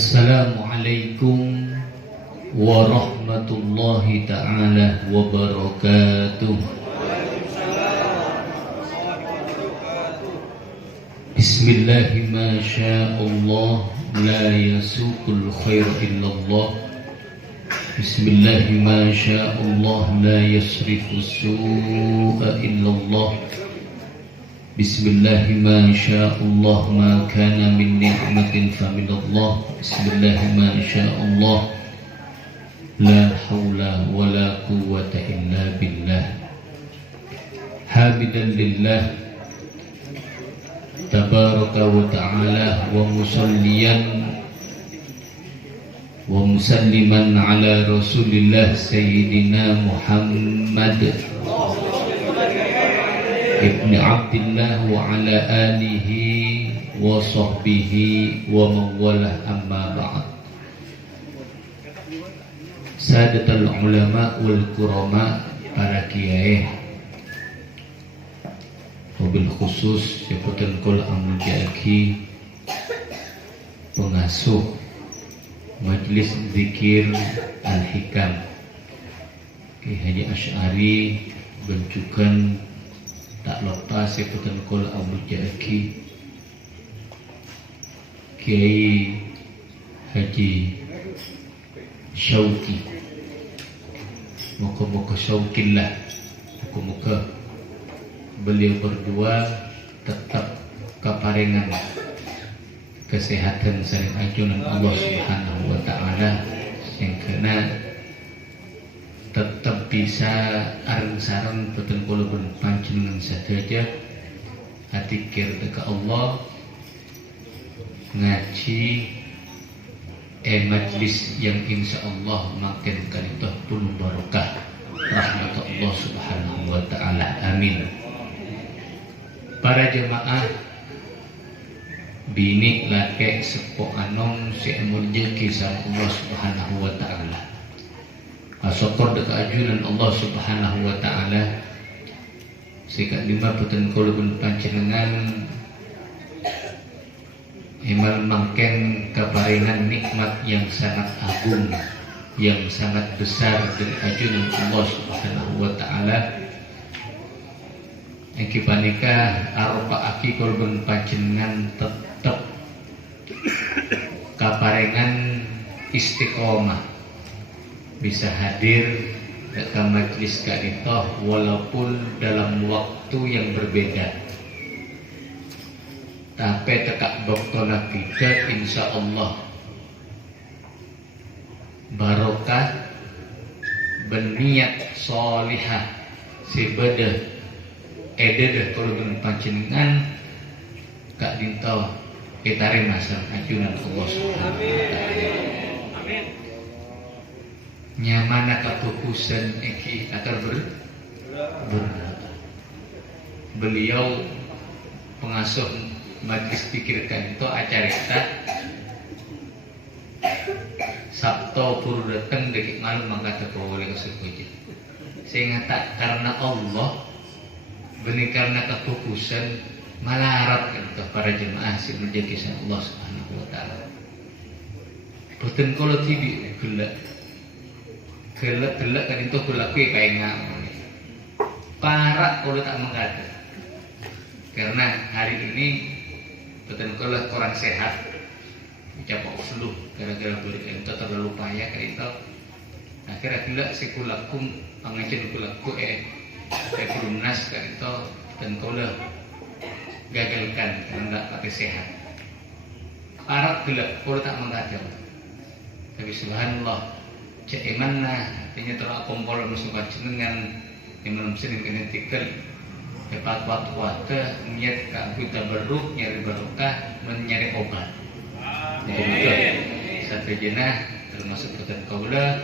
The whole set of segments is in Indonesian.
Assalamualaikum warahmatullahi ta'ala wabarakatuh. Bismillahi ma sya'allah la yasuqul khair illallah. Bismillahi ma sya'allah la yasrifu su'a illallah. Bismillahi ma sya'allah ma kana min ni'matin faminallah. Bismillahi ma sya'allah la hawla wa la quwwata illa billah. Hamidan lillah tabaraka wa ta'ala wa musalliyan wa musalliman ala rasulillah sayyidina Muhammad ibn Abdillah wa ala alihi wa sahbihi wa mawalah, amma ba'd. Sadatul ulama wal kurama, para kiai, mobil khusus Jabatan Kul Amul Jaki, pengasuh Majelis Zikir Al-Hikam Kiai Haji Asy'ari, bencukan tak lepas Jabatan Kul Amul Jaki Kiai Haji Syauki, moga-moga syaukinlah, moga-moga beliau berdua tetap kaparingan kesehatan sareng ajunan Allah Subhanahu wa ta'ala, yang kena tetap bisa areng-sareng boten kula pun panjenengan sadaya hati kir ka Allah ngaji majlis yang insya Allah makin kalitoh pun barokah rahmat Allah Subhanahu wa ta'ala, amin. Para jemaah bini laki sepo anom si emurja kisah Allah Subhanahu wa ta'ala, asokor dekat ajunan Allah Subhanahu wa ta'ala. Sikat lima puten kolubun panjenengan imal mangken keparingan nikmat yang sangat agung, yang sangat besar dari ajunan Allah Subhanahu wa ta'ala. Yang kipanika arupa aki kolubun panjenengan tetap keparingan istiqomah, bisa hadir ke majlis karitoh walaupun dalam waktu yang berbeda, tapi tekak boktona tidak, insya Allah barokah berniat solihah sebedah ededah kolubun panjenengan kak dinto kitare masang ajunan Allah Subhanahu wa ta'ala. Nyamana kefokusan iki akan beliau pengasuh majlis pikirkan itu acara kita Sabtu puru datang dekik malam mangkata boleh kesepuji sehingga tak karena Allah benih karena kefokusan malah harap untuk para jemaah si menjadi kisah Allah Subhanahu wa ta'ala. Boten kalau tidak gelak kan itu kulakui kayak ngamuk parah kalau tak mengkata, karena hari ini betul kalau orang sehat ucap flu gara-gara beli itu terlalu payah kan itu akhirnya gila sekulakum pengajian kulaku kulumnas kan itu dan kalau gagalkan karena tidak pakai sehat parah gelap kalau tak mengkata. Tapi subhanallah cek mana artinya telah kompol musuh jenengan yang menemsin kena tikal dapat waktu niat kaku tabarruk nyari barokah mencari obat. Betul satu jenah termasuk ketan kaula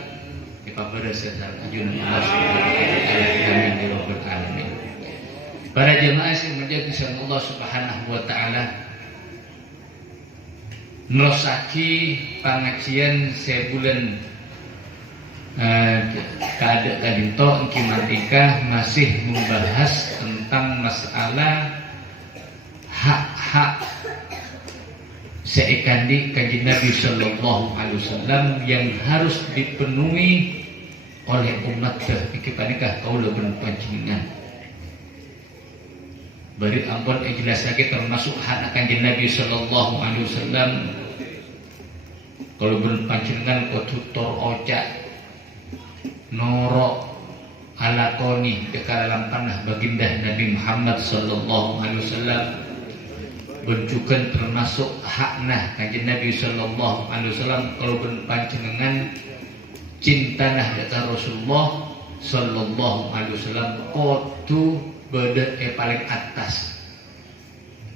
dipabara sedar ajunan Allah Subhanahu wa ta'ala. Para jemaah yang menjadi kisah Allah Subhanahu wa ta'ala, nerosaki pengajian sebulan keadaan kadinto kimatika masih membahas tentang masalah hak-hak seekandi kanjeng Nabi sallallahu alaihi wasallam yang harus dipenuhi oleh umat iki panikah kaula panjenengan. Bari ampun jelas lagi termasuk hak kanjeng Nabi sallallahu alaihi wasallam kalau panjenengan tutur ocak noro alakoni dekat dalam tanah baginda Nabi Muhammad sallallahu alaihi wasallam bencukan termasuk hakna kanjeng Nabi sallallahu alaihi wasallam kalau panjenengan cinta nah dekat Rasulullah sallallahu alaihi wasallam kudu beda paling atas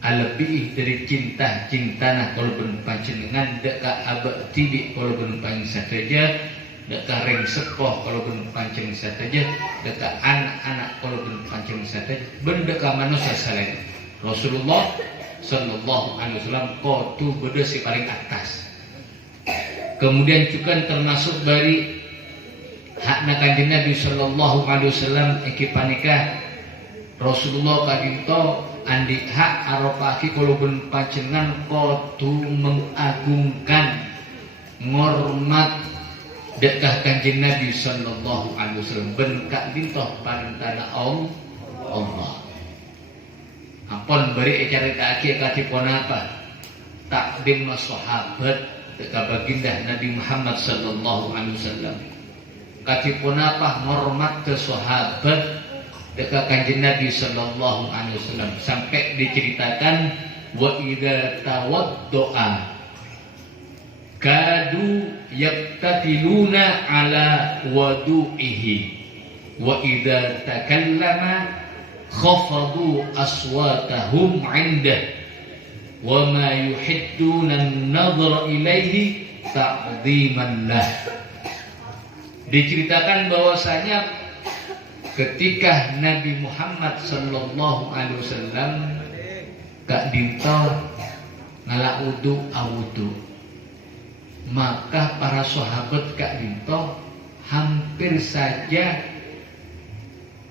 lebih dari cinta nah kalau panjenengan dekat abad tidik kalau panjenengan saja dekat reng sepoh kalau panjenengan saja dekat anak-anak kalau panjenengan saja benda manusia selain Rasulullah sallallahu alaihi wasallam kudu beda si paling atas. Kemudian juga termasuk dari hakna kanjeng Nabi sallallahu alaihi wasallam iki panika Rasulullah kadinto andi hak arapaki kalau panjenengan kudu mengagungkan ngormat dekah kanjeng Nabi sallallahu alaihi wasallam ben kadinto parentana Allah. Ampun beri carita aki katipun apa takdim sahabat dekat baginda Nabi Muhammad sallallahu alaihi wasallam katipun apa hormat ke sahabat dekat kanjeng Nabi sallallahu alaihi wasallam sampai diceritakan wa idza tawaddoa kadu yaktatiluna ala wadu'ihi wa idza takallama khafadu aswatahum 'indah wa ma yuhidduna an-nadhra ilaihi ta'dhiman lah. Diceritakan bahwasanya ketika Nabi Muhammad sallallahu alaihi wasallam gak dinto ngala wudu maka para sahabat gak dinto hampir saja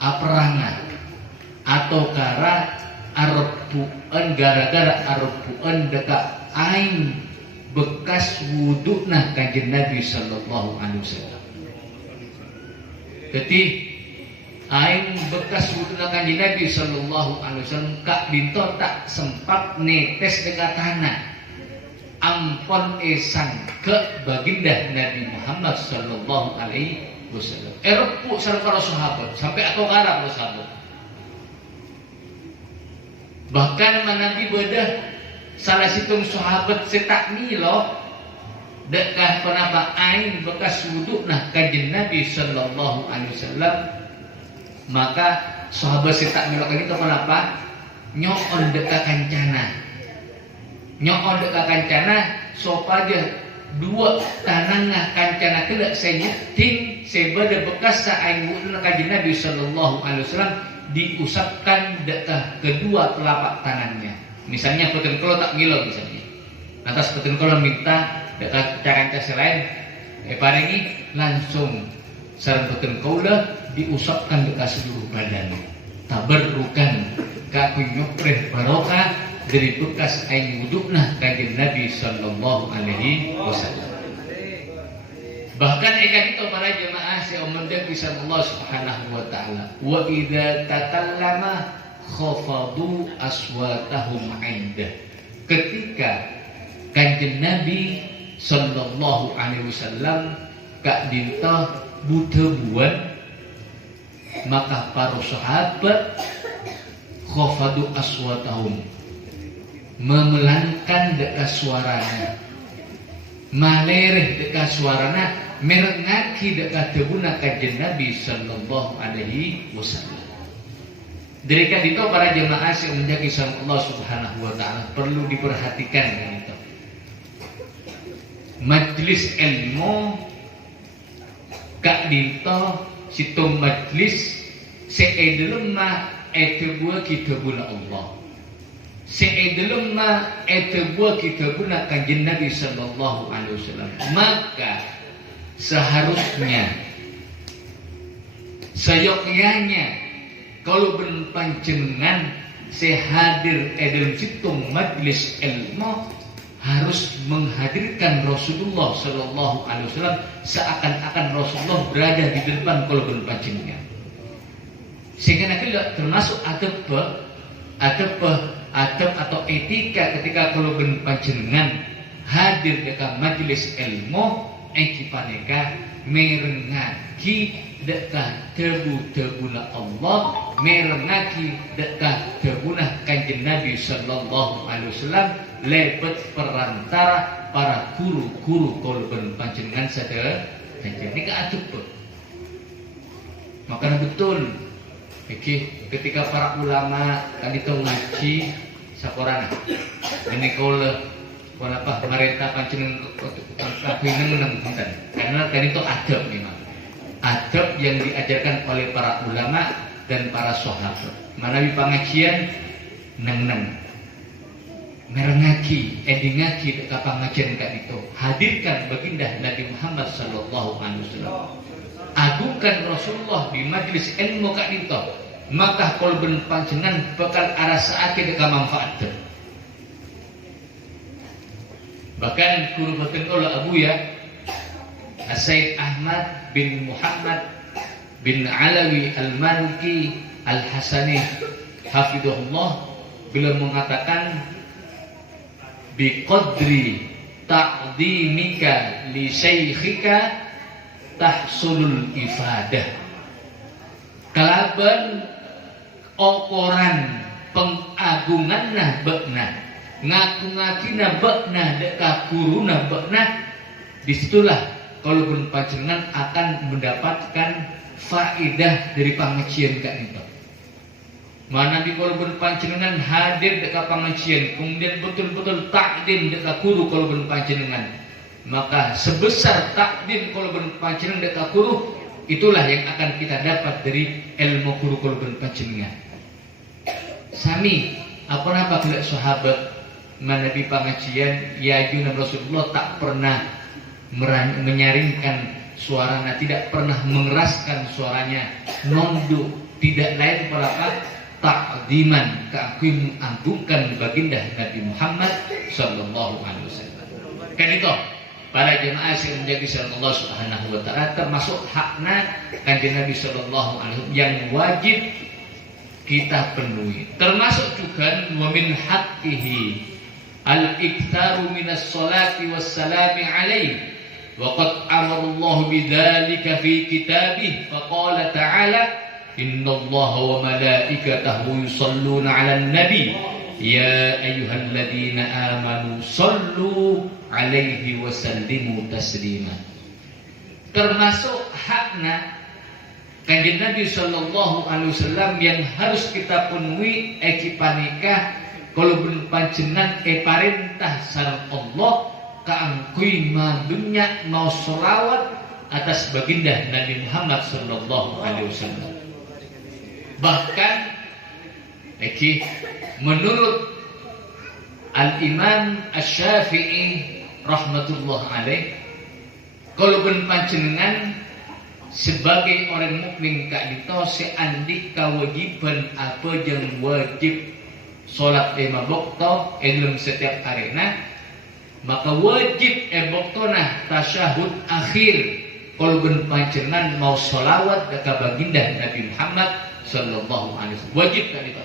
perangan atau gara-gara arbuan dekat aing bekas wudu nah kanjeng Nabi sallallahu alaihi wasallam. Jadi aing bekas wudu nah kanjeng Nabi sallallahu alaihi wasallam kak dinto tak sempat netes dekat tanah. Ampun esan ke baginda Nabi Muhammad sallallahu alaihi wasallam. Repuk sareng para sahabat sampai atau para sahabat. Bahkan Nabi bedah salah situng sahabat setak milo dekat penapa aing bekas wudu nah kanjeng Nabi sallallahu alaihi wasallam maka sahabat setak milo kan itu kenapa nyoon dekat kancana sopaja dua tanangah kancana kelak saya nyeting sebada bekas sa aing wudu nah kanjeng Nabi sallallahu alaihi wasallam diusapkan dekat kedua telapak tangannya. Misalnya peten kalau tak ngilo misalnya. Lantas peten kalau minta dekat caranya selain paringi langsung sareng peten kaula diusapkan dekat seluruh badan. Tabarrukan kaku nyopreh barokah dari bekas aing wudukna kanjeng Nabi sallallahu alaihi wasallam. Bahkan itu para jemaah seumurnya bisa Allah Subhanahu wa taala. Wa idza takallama khafadu aswatahum 'inda. Ketika kanjeng Nabi sallallahu alaihi wasallam kak dinta budebuan maka para sahabat khafadu aswatahum memelangkan dekat suaranya. Malereh dekat suarana merengaki dekat tebuna kanjeng Nabi sallallahu alaihi wasallam. Dari itu para jemaah yang menjadi sang Allah Subhanahu wa taala perlu diperhatikan itu. Majlis ilmu kak dinto situng majlis seedelem mah etebua kitabuna Allah. Seedelem mah etebua kitabuna kanjeng Nabi sallallahu alaihi wasallam. Maka seharusnya seyogyanya kalau berpanjenengan sehadir dalam situng majlis ilmu harus menghadirkan Rasulullah Sallallahu Alaihi Wasallam seakan-akan Rasulullah berada di depan kolben panjenengan. Sehingga nanti termasuk adab atau etika ketika kolben panjenengan hadir dekat majelis ilmu ekipaneka merengaki dekat debu-debuna Allah, merengaki dekat debuna kanjeng Nabi Sallallahu Alaihi Wasallam lebet perantara para guru-guru kolben panjenengan sadaya kanjeng ini keadab. Maka betul ketika para ulama kan itu ngaji sakorana ini kalau apa pemerintah panjenengan menang karena kan itu adab memang adab yang diajarkan oleh para ulama dan para sahabat. Manawi pengajian neng merengaki edingaki dekat pengajian kan itu hadirkan baginda Nabi Muhammad Sallallahu Alaihi Wasallam, agungkan Rasulullah di majelis ilmu kan itu, maka kolben panjenengan bakal arasa ake dekat manfaat. Bahkan guru batin oleh Abu ya Sayyid Ahmad bin Muhammad bin Alawi Al-Maliki Al-Hasani hafidhullah beliau mengatakan biqadri ta'dimika li syekhika tahsulul ifadah. Kalaban ukuran pengagunganna bekna ngaku-ngakina bekna deka guruna bekna, disitulah kalau panjenengan akan mendapatkan faedah dari pengajian kak itu. Mana di kalau panjenengan hadir dekat pengajian, kemudian betul-betul takdim dekat guru kalau panjenengan, maka sebesar takdim kalau panjenengan dekat guru, itulah yang akan kita dapat dari ilmu guru kalau panjenengan. Sami apa bila sahabat mana di pengajian ya junab Rasulullah tak pernah menyaringkan suaranya, tidak pernah mengeraskan suaranya, nonduk, tidak lain apa takdiman keagungkan baginda Nabi Muhammad Sallallahu Alaihi Wasallam. Kan itu para jemaah yang menjadi salat Allah Subhanahu Wa Taala termasuk hakna kanjeng Nabi Sallallahu Alaihi Wasallam yang wajib kita penuhi. Termasuk juga wa min haqqihi al-iktaru minas salati wassalami alaihi wa qad amara Allah bidzalika fi kitabih faqala ta'ala innallaha wa malaikatahu yusalluna 'alan nabi ya ayyuhalladzina amanu sallu 'alaihi wa sallimu taslima. Termasuk hakna kanjeng Nabi Sallallahu Alaihi Wasallam yang harus kita penuhi ekipanika kalau panjenengan perintah sareng Allah kaangkui madunya mau sholawat atas baginda Nabi Muhammad Sallallahu Alaihi Wasallam. Bahkan menurut Al-Imam Asy-Syafi'i rahmatullah alaih, kalau panjenengan sebagai orang mukmin kak dito seandik kewajiban apa yang wajib solat lima waktu dalam setiap arena, maka wajib waktuna tasyahud akhir kalau panjenengan mau sholawat dekat baginda Nabi Muhammad Sallallahu Alaihi Wasallam wajib kan itu.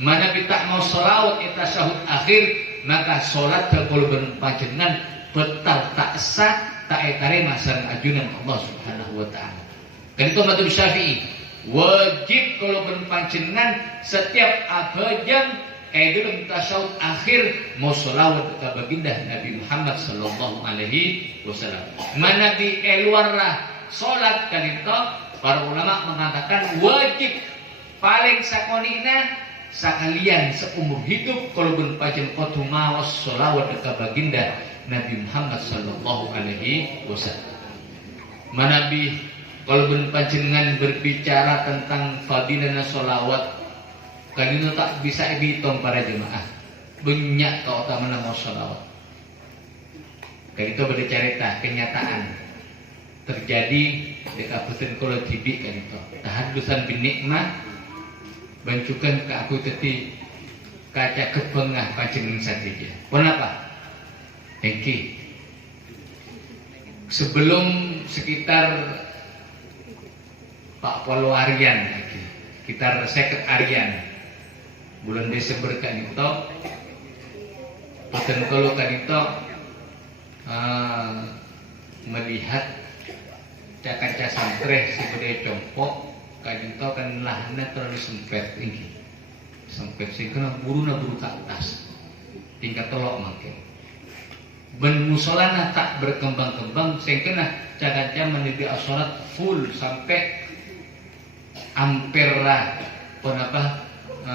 Mana kita mau sholawat tasyahud akhir, maka solat kalau panjenengan betal tak sah tak etarema sareng ajunan Allah Subhanahu Wa Taala. Kan itu mazhab Syafi'i wajib kalau panjenengan setiap abajang dalam tasyahud akhir mau sholawat kepada baginda Nabi Muhammad Sallallahu Alaihi Wasallam. Mana di luar sholat kan itu para ulama mengatakan wajib paling sakonina sekalian seumur hidup kalau panjenengan kudu maos sholawat kepada baginda Nabi Muhammad Sallallahu Alaihi Wasallam. Mana bi kalau panjenengan berbicara tentang fadilah sholawat, kalian tak bisa dihitung para jemaah. Banyak keutamaan mau sholawat. Kali itu bercerita kenyataan terjadi di kabupaten Kuala Tibi kan itu. Tahaddusan bin nikmah bancukan ke aku teti kaca kebengah panjenengan saja. Kenapa? Eki sebelum sekitar Pak Polo Aryan lagi, sekitar seket Aryan bulan Desember kan itu boten kalau kan itu melihat kaca santre sebagai contoh kan itu kan lahannya terlalu sempit tinggi sempit sehingga buru ke atas tingkat telok makin ben musolana tak berkembang-kembang sehingga caca menjadi asolat full sampai ampera kenapa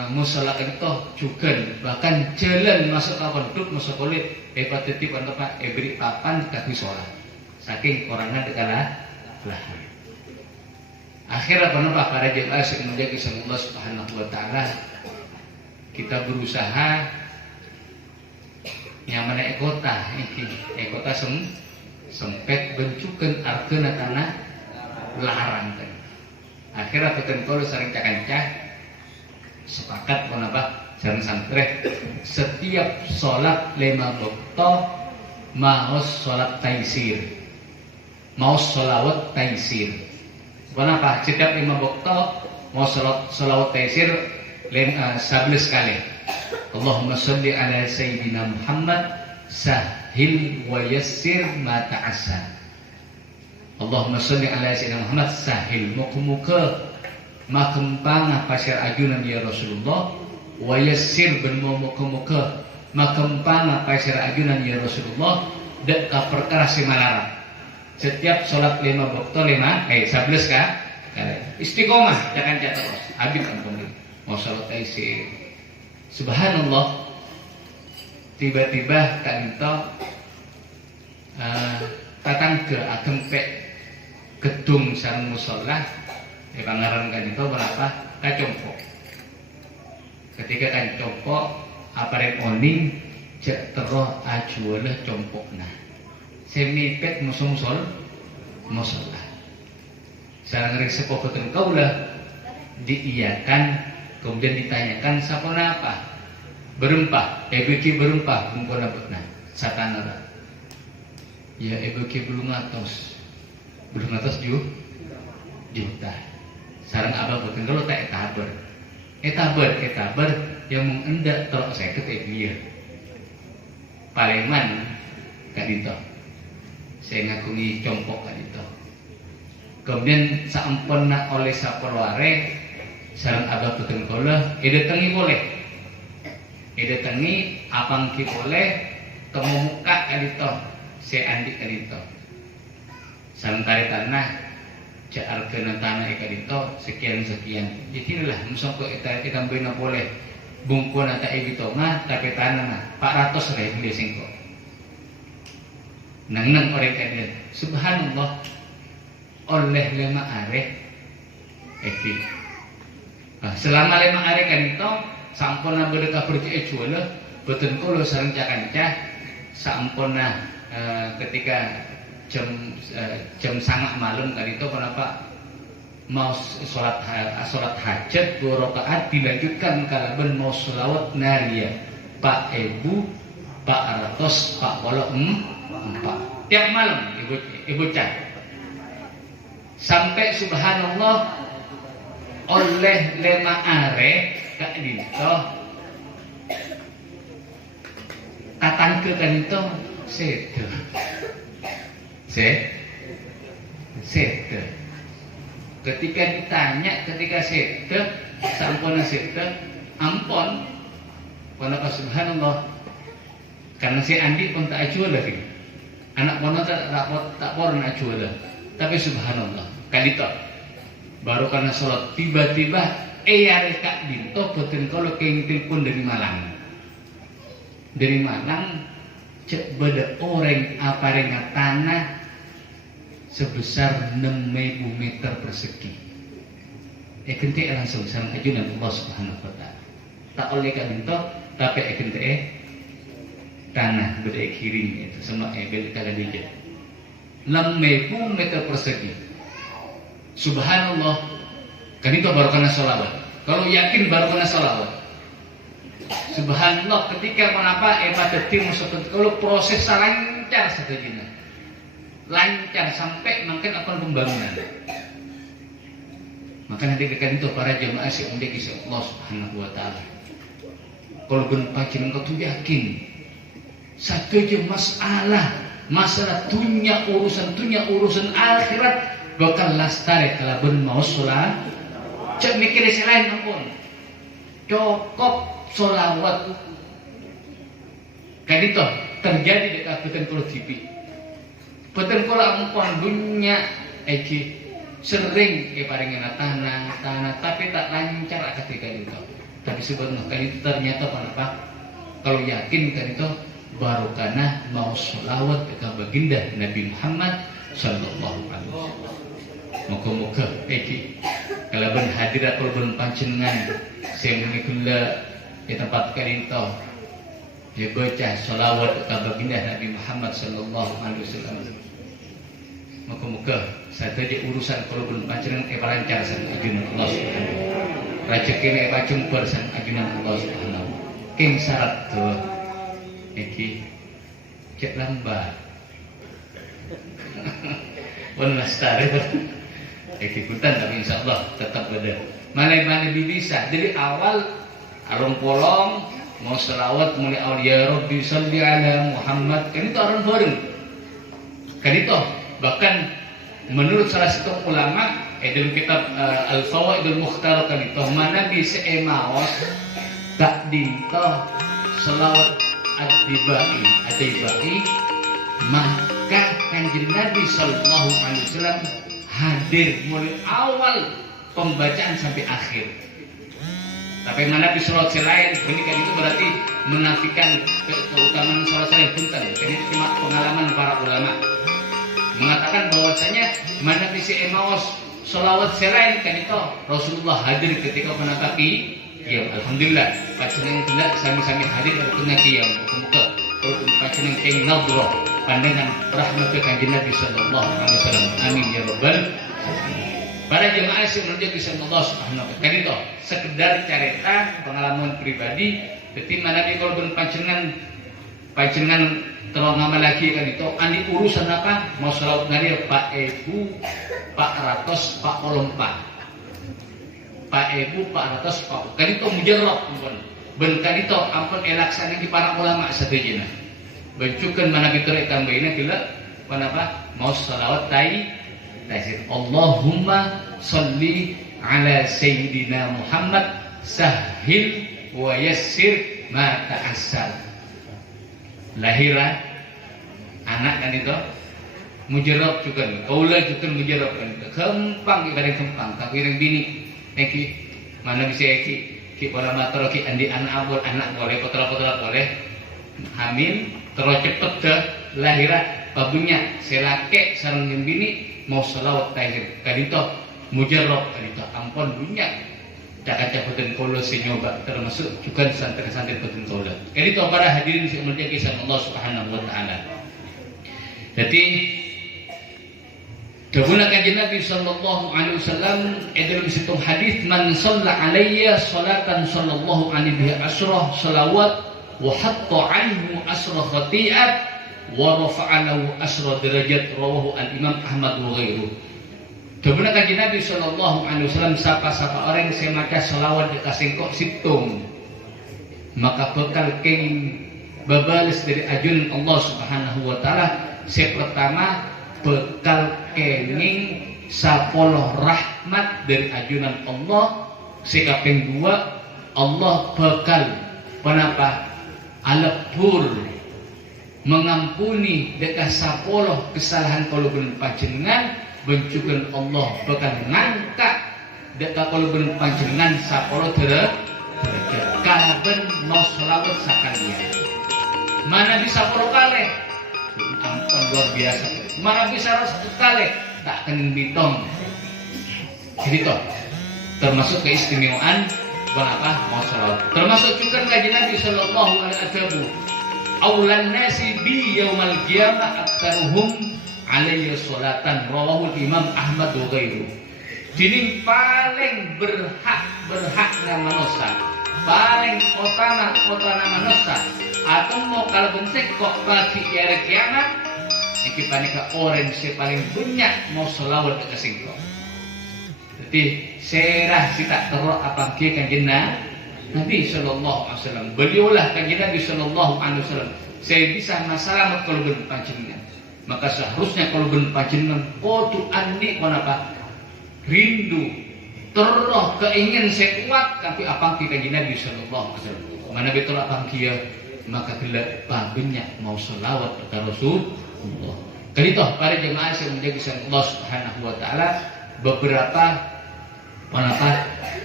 musola itu juga bahkan jalan masuk ke penduduk masuk kulit hepatitis apa beri papan ke musola saking orangnya dekalah lahan akhirnya kenapa para jemaah yang menjaga Allah Subhanahu wa taala kita berusaha nyaman kota kota sempet bencukan arkeuna tanah larang kan akhirnya betul kalau sering cakanca sepakat kenapa sering santre setiap sholat 5 waktu mau sholat taisir mau sholawat taisir kenapa setiap 5 waktu mau sholawat taisir 11 kali Allahumma sholli ala sayyidina Muhammad sahil wa yassir ma ta'assar Allahumma sholli ala sayyidina Muhammad sahil muka makempang pasir ajunan ya Rasulullah wa yassir ben muka makempang pasir ajunan ya Rasulullah dek ka perkara si malarang setiap sholat 5 waktu 11 kali istiqomah jangan jatuh terus habis ampun mau sholat taisir subhanallah tiba-tiba kan itu datang ke agempek gedung sareng musola pangaran kan itu berapa kacompok ketika kan compok aparek oning cek terus ajulah compokna semipet musuh-musuh musola sareng rek sepopoten kaulah diiyakan kemudian ditanyakan siapa apa berempah ebeki berempah bungkon abutna satanara ya ebeki belum ngatos juta sarang abah boten kalau tak etaber yang mengendak telok saya ketebia Pareman kadito saya ngakuni compok kadito kemudian saempena oleh sapolware sarang abah boten kala edetengi boleh edetengi apangki boleh temu muka kadito saya andi kadito sarang tarik tanah jaarkeun tanah kadito sekian jadi lah musok kita bena boleh bungkun ata ebito mah tapi tanah 400.000 singko nang orang kadit subhanallah oleh 5 are eki selama 5 hari kan itu sampurna berdeka percaya jual betul kalau sareng cakanca sampurna ketika jam sangat malam kan itu kenapa mau sholat hajat 2 rakaat dilanjutkan kalaban mau sholawat naria Pak Ibu Pak Ratos Pak Polo 4 tiap malam ibu cah sampai subhanallah oleh 5 are kak dito tatangke kan itu sete ketika ditanya ketika sete sampuna sete ampon kenapa subhanallah karena si Andi pun tak acuh lagi anak pono tak pernah acuh lah tapi subhanallah kan itu baru karena sholat tiba-tiba kak dinto boten kalau kengtil pun dari Malang cek beda orang aparenga tanah sebesar 6.000 meter persegi kente langsung sareng ajunan Allah Subhanahu wa taala tak oleh kak dinto tapi kente tanah beda kirim itu sama bel kagak dijat 6.000 meter persegi subhanallah kan itu baru kena sholawat kalau yakin baru kena sholawat Subhanallah ketika menapa pada tim kalau proses lancar saja lancar sampai makin akan pembangunan. Maka nanti dekat itu para jemaah sih untuk kisah Allah Subhanahu Wa Taala. Kalau berpacinan kau tuh yakin satu aja masalah urusan akhirat bakal lastare kalau bermau sholat. Cek mikir selain ampun. Cukup sholawat. Kan itu terjadi di kabupaten Pulau TV. Betul kalau ampun dunia sering paringin tanah tapi tak lancar ketika itu. Tapi sebenarnya kan itu ternyata apa? Kalau yakin kan itu baru karena mau sholawat ke baginda Nabi Muhammad Sallallahu Alaihi Wasallam. Moga-moga kalau ben hadir atau ben panjenengan saya mengikuti di tempat itu dia baca sholawat ke baginda Nabi Muhammad Sallallahu Alaihi Wasallam. Moga-moga saja urusan kalau ben panjenengan lancar sang ajunan Allah Subhanahu wa taala. Rezeki jembar sang ajunan Allah Subhanahu. King syarat tuh cek lambat. Pun lestari ikutan tapi insya Allah tetap ada. Mana-mana bisa. Jadi awal arung polong mau selawat mulai ya Rabbi sholli ala Muhammad kan itu orang bareng. Kan itu bahkan menurut salah satu ulama dalam kitab Al-Fawaidul Mukhtar kan itu mana bisa emaos tak dinto selawat adibai maka kanjeng Nabi Sallallahu Alaihi Wasallam hadir mulai awal pembacaan sampai akhir. Tapi mana di sholat selain ini kan itu berarti menafikan keutamaan sholat selain punten. Ini cuma pengalaman para ulama mengatakan bahwasanya mana bisa emaos sholawat selain kan itu Rasulullah hadir ketika menapaki ya alhamdulillah pacenang tidak sami-sami hadir ketika yang muka kalau pacenang keng nadroh pandangan rahmat kanjeng Nabi Sallallahu Alaihi Wasallam. Amin ya rabbal alamin. Para jemaah yang menjadi Allah Subhanahu wa taala. Kan itu sekedar cerita pengalaman pribadi. Jadi mana di kalau panjenengan terong ngamal lagi kan itu andi urusan apa? Mau selawat ngari Pak Ibu, Pak Ratos, Pak Olompa. Pak Ibu, Pak Ratos, Pak. Kan itu mujarab ampun. Ben kan itu ampun elaksana di para ulama sadayana. Bencukan mana bicara tambahinnya bila kenapa mau salawat taisir Allahumma sholli ala sayyidina Muhammad sahil wa yassir ma ta'assar. Lahiran anak kan itu mujarab juga kaula juga mujarab kan kempang ibarat kempang tapi yang bini neki mana bisa ki pada matur ki andi anak boleh putra boleh hamil terus cepet ke lahiran babunya selake sareng bini mau selawat taizir kadito mujarab kadito ampun bunya tak caputan kula senyoba termasuk juga santri-santri putun kula kadito para hadirin sing mulia kisah Allah Subhanahu wa taala. Jadi dahulu kanjeng Nabi Sallallahu Alaihi Wasallam dalam situng hadis man shalla alayya salatan sallallahu alaihi asrah salawat wa hatta anhu asra khati'at wa rafa'alahu asra derajat rawahu al-Imam Ahmad wa ghairuh. Dahulu kanjeng Nabi Sallallahu Alaihi Wasallam sapa-sapa orang yang maca selawat di kasengkok situng maka bakal kenging babales dari ajunan Allah Subhanahu wa taala. Yang pertama bekal kenging sapoloh rahmat dari ajunan Allah. Sekaping dua Allah bekal kenapa alepur mengampuni dekat sapoloh kesalahan kalau benar panjenengan bencukan Allah bekal ngangkat dekat kalau benar panjenengan sapoloh derajat kaben no selawat sakalian mana bisa puluh kali ampun luar biasa mana bisa satu kali tak kening bitong jadi toh termasuk keistimewaan kenapa mau salawat termasuk juga kajian Nabi Sallallahu Alaihi Wasallam aulan nasi bi yaumal qiyamah aktaruhum alaihi salatan rawahu Imam Ahmad wa ghairuh. Jadi paling berhak nama manusia paling utama manusia atau mau kalau bentuk kok bagi hari kiamat iki panika orang si paling banyak mau selawat ke singko. Jadi serah si tak teruk apa kia kanjeng Nabi sallallahu alaihi wasallam. Beliaulah kanjeng Nabi sallallahu alaihi wasallam. Saya bisa masalah kalau ben panjenengan. Maka seharusnya kalau ben panjenengan kudu andi apa? Rindu, terus keingin saya kuat tapi apa kia kanjeng Nabi sallallahu alaihi wasallam. Mana betul apa kia maka gelap banyak mau selawat kepada Rasulullah. Kali toh para jemaah yang menjaga Allah Subhanahu wa taala beberapa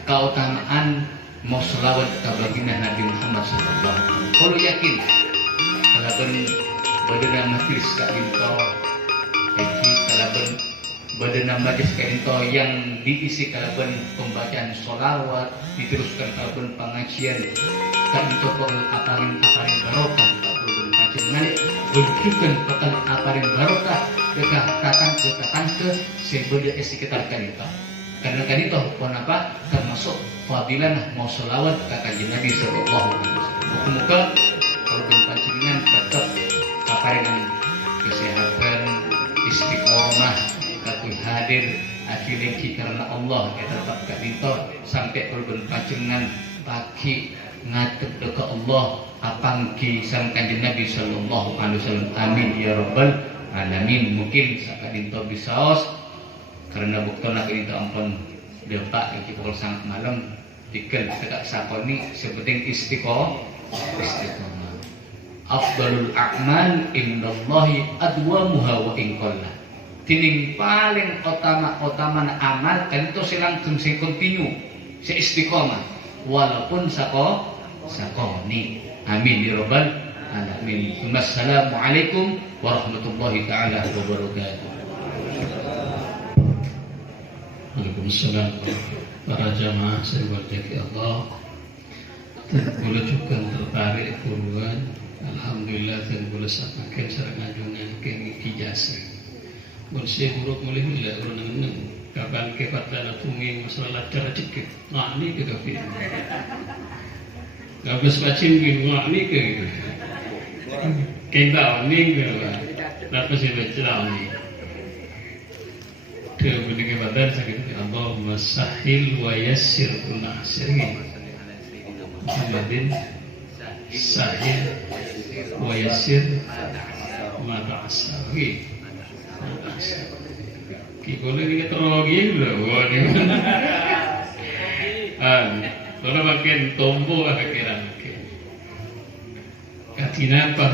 keutamaan mau selawat kepada baginda Nabi Muhammad sallallahu alaihi wasallam. Kalau yakin kalau badana majlis kak dinto kalau badana majlis kak dinto yang diisi kalau pembacaan selawat diteruskan kalau pengajian kak dinto kalau aparin barokah dengan bentukan pekan aparin barokah datang ke sebelah sekitar kanita karena kanita pun apa termasuk fadilah mau selawat ke kanjeng Nabi sallallahu alaihi wasallam. Muka kalau panjenengan tetap aparin kesehatan istiqomah kakui hadir akhirnya karena Allah ya tetap kanita sampai kalau panjenengan pagi ngadep ke Allah apangki sang kanjeng Nabi sallallahu alaihi wasallam. Amin ya rabbal alamin. Mungkin sakadinto bisaos karena buktona kita ampun depak iki pukul sangat malam dikel tekak sakoni sepenting istiqomah. Afdalul a'mal indallahi adwamuha wa in qalla. Tining paling utama amal kan itu langsung sing continue, se istiqomah walaupun sakoni. Amin ya rabbal alamin. Wassalamualaikum warahmatullahi taala wabarakatuh. Waalaikumsalam. Para jamaah saya berjaki Allah boleh juga tertarik puluhan. Alhamdulillah dan boleh samakan sarang ajungan ke ijazah. Bersih buruk mulai bila orang kapan kepada tumi masalah cara cikit. Nah ini kita film. Gabus pacin gitu, wah ni ke gitu. Kita ni ke lah. Napa sih baca ni? Kemudian badan sakit. Allahumma sahil wa yassir kunah sirgin. Muhammadin sahil wa yassir mata asari. Boleh ni teologi lah. Wah ni mana? Kalau makin tombo lah pikiran. Katina apa?